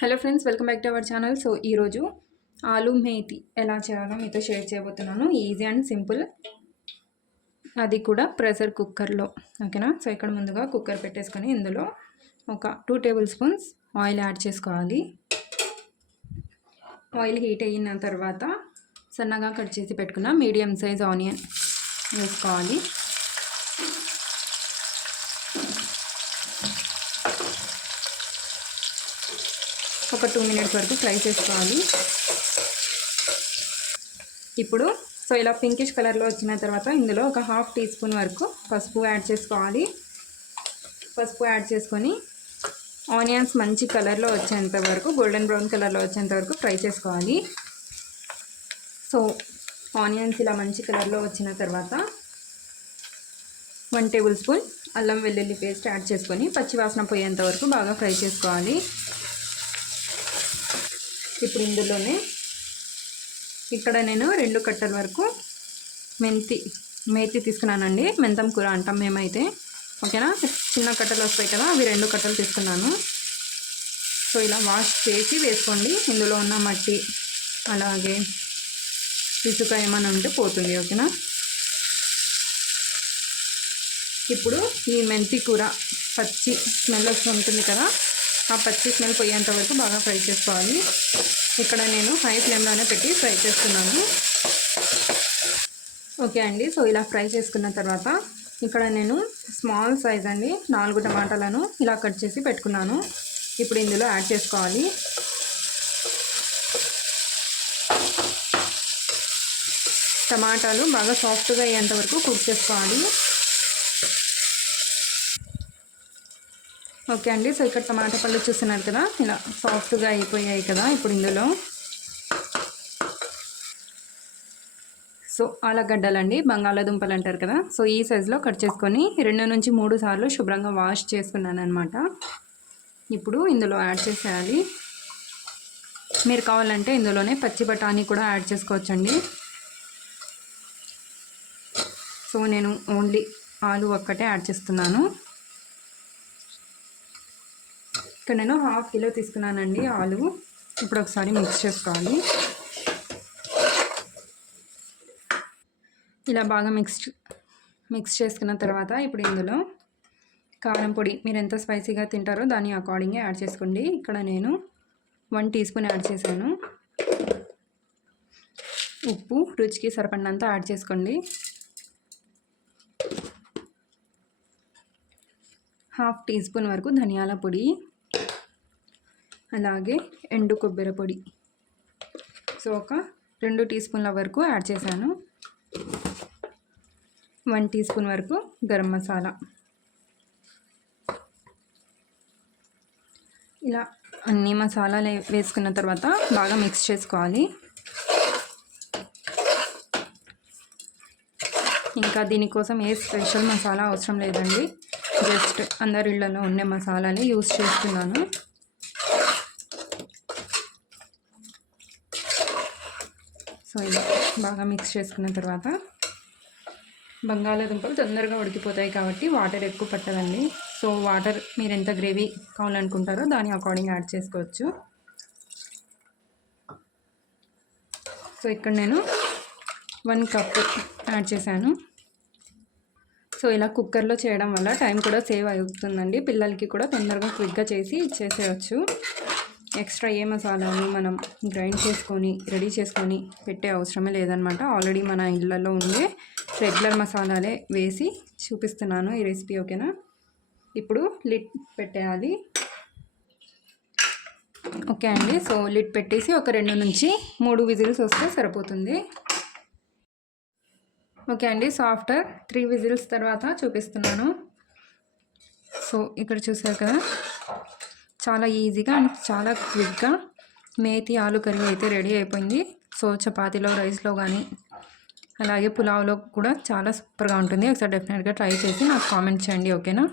Hello friends welcome back to our channel so ఈరోజు ఆలు మేతి ఎలా చేయాలో మీతో షేర్ చేయబోతున్నాను. ఈజీ అండ్ సింపుల్ అది కూడా ప్రెషర్ కుక్కర్లో ఓకేనా సో ఇక్కడ ముందుగా కుక్కర్ పెట్టేసుకొని ఇందులో ఒక two table spoons oil add చేసుకోవాలి. ఆయిల్ హీట్ అయిన తర్వాత సన్నగా కట్ చేసి పెట్టుకున్న మీడియం సైజ్ ఆనియన్ వేసుకోవాలి. ఒక టూ మినిట్స్ వరకు ఫ్రై చేసుకోవాలి. ఇప్పుడు సో ఇలా పింకిష్ కలర్లో వచ్చిన తర్వాత ఇందులో ఒక హాఫ్ టీ స్పూన్ వరకు పసుపు యాడ్ చేసుకోవాలి. పసుపు యాడ్ చేసుకొని ఆనియన్స్ మంచి కలర్లో వచ్చేంత వరకు గోల్డెన్ బ్రౌన్ కలర్లో వచ్చేంత వరకు ఫ్రై చేసుకోవాలి. సో ఆనియన్స్ ఇలా మంచి కలర్లో వచ్చిన తర్వాత వన్ టేబుల్ స్పూన్ అల్లం వెల్లుల్లి పేస్ట్ యాడ్ చేసుకొని పచ్చివాసన పోయేంత వరకు బాగా ఫ్రై చేసుకోవాలి. ఇప్పుడు ఇందులోనే ఇక్కడ నేను రెండు కట్టల వరకు మెంతి మేతి తీసుకున్నానండి. మెంతం కూర అంటాం మేమైతే. ఓకేనా? చిన్న కట్టలు వస్తాయి కదా అవి రెండు కట్టలు తీసుకున్నాను. సో ఇలా వాష్ చేసి వేసుకోండి. ఇందులో ఉన్న మట్టి అలాగే ఇసుక ఏమైనా ఉంటే పోతుంది ఓకేనా? ఇప్పుడు ఈ మెంతి కూర పచ్చి స్మెల్ వస్తుంటుంది కదా ఆ పచ్చి స్మెల్ పోయేంత వరకు బాగా ఫ్రై చేసుకోవాలి. ఇక్కడ నేను హై ఫ్లేమ్లోనే పెట్టి ఫ్రై చేస్తున్నాను. ఓకే అండి సో ఇలా ఫ్రై చేసుకున్న తర్వాత ఇక్కడ నేను స్మాల్ సైజ్ అండి నాలుగు టమాటాలను ఇలా కట్ చేసి పెట్టుకున్నాను. ఇప్పుడు ఇందులో యాడ్ చేసుకోవాలి. టమాటాలు బాగా సాఫ్ట్గా అయ్యేంత వరకు కుక్ చేసుకోవాలి. ఓకే అండి. సో ఇక్కడ టమాటా పళ్ళు చూస్తున్నారు కదా. ఇలా సాఫ్ట్గా అయిపోయాయి కదా ఇప్పుడు ఇందులో. సో ఆలగడ్డలండి బంగాళాదుంపలు అంటారు కదా. సో ఈ సైజులో కట్ చేసుకొని రెండు నుంచి మూడు సార్లు శుభ్రంగా వాష్ చేసుకున్నాను అనమాట ఇప్పుడు ఇందులో యాడ్ చేసేయాలి. మీరు కావాలంటే ఇందులోనే పచ్చి బఠానీ కూడా యాడ్ చేసుకోవచ్చండి. సో నేను ఓన్లీ ఆలు ఒక్కటే యాడ్ చేస్తున్నాను. ఇక్కడ నేను హాఫ్ కిలో తీసుకున్నానండి ఆలు. ఇప్పుడు ఒకసారి మిక్స్ చేసుకోవాలి. ఇలా బాగా మిక్స్ మిక్స్ చేసుకున్న తర్వాత ఇప్పుడు ఇందులో కారం పొడి మీరు ఎంత స్పైసీగా తింటారో దాని అకార్డింగ్గా యాడ్ చేసుకోండి. ఇక్కడ నేను వన్ టీ స్పూన్ యాడ్ చేశాను. ఉప్పు రుచికి సరిపడినంత యాడ్ చేసుకోండి. హాఫ్ టీ స్పూన్ వరకు ధనియాల పొడి. అలాగే ఎండు కొబ్బరి పొడి. సో ఒక రెండు టీ స్పూన్ల వరకు యాడ్ చేశాను. వన్ టీ స్పూన్ వరకు గరం మసాలా. ఇలా అన్ని మసాలాలు వేసుకున్న తర్వాత బాగా మిక్స్ చేసుకోవాలి. ఇంకా దీనికోసం ఏ స్పెషల్ మసాలా అవసరం లేదండి. జస్ట్ అందరి ఇళ్ళలో ఉండే మసాలాని యూస్ చేస్తున్నాను. సో ఇలా బాగా మిక్స్ చేసుకున్న తర్వాత బంగాళాదుంపలు తొందరగా ఉడికిపోతాయి కాబట్టి వాటర్ ఎక్కువ పట్టదండి. సో వాటర్ మీరు ఎంత గ్రేవీ కావాలనుకుంటారో దాని అకార్డింగ్ యాడ్ చేసుకోవచ్చు. సో ఇక్కడ నేను వన్ కప్ యాడ్ చేశాను. సో ఇలా కుక్కర్లో చేయడం వల్ల టైం కూడా సేవ్ అవుతుందండి. పిల్లలకి కూడా తొందరగా క్విక్గా చేసి ఇచ్చేసేయచ్చు. ఎక్స్ట్రా ఏ మసాలాని మనం గ్రైండ్ చేసుకొని రెడీ చేసుకొని పెట్టే అవసరమే లేదనమాట ఆల్రెడీ మన ఇళ్ళల్లో ఉండే రెగ్యులర్ మసాలాలే వేసి చూపిస్తున్నాను ఈ రెసిపీ ఓకేనా? ఇప్పుడు లిడ్ పెట్టేయాలి. ఓకే అండి. సో లిడ్ పెట్టేసి ఒక రెండు నుంచి మూడు విజిల్స్ వస్తే సరిపోతుంది. ఓకే అండి. సో ఆఫ్టర్ త్రీ విజిల్స్ తర్వాత చూపిస్తున్నాను. సో ఇక్కడ చూసాక కదా? చాలా ఈజీగా అండ్ చాలా క్విక్గా మేతి ఆలు కర్రీ అయితే రెడీ అయిపోయింది. సో చపాతీలో రైస్లో కానీ అలాగే పులావ్లో కూడా చాలా సూపర్గా ఉంటుంది. ఒకసారి డెఫినెట్గా ట్రై చేసి నాకు కామెంట్ చేయండి ఓకేనా?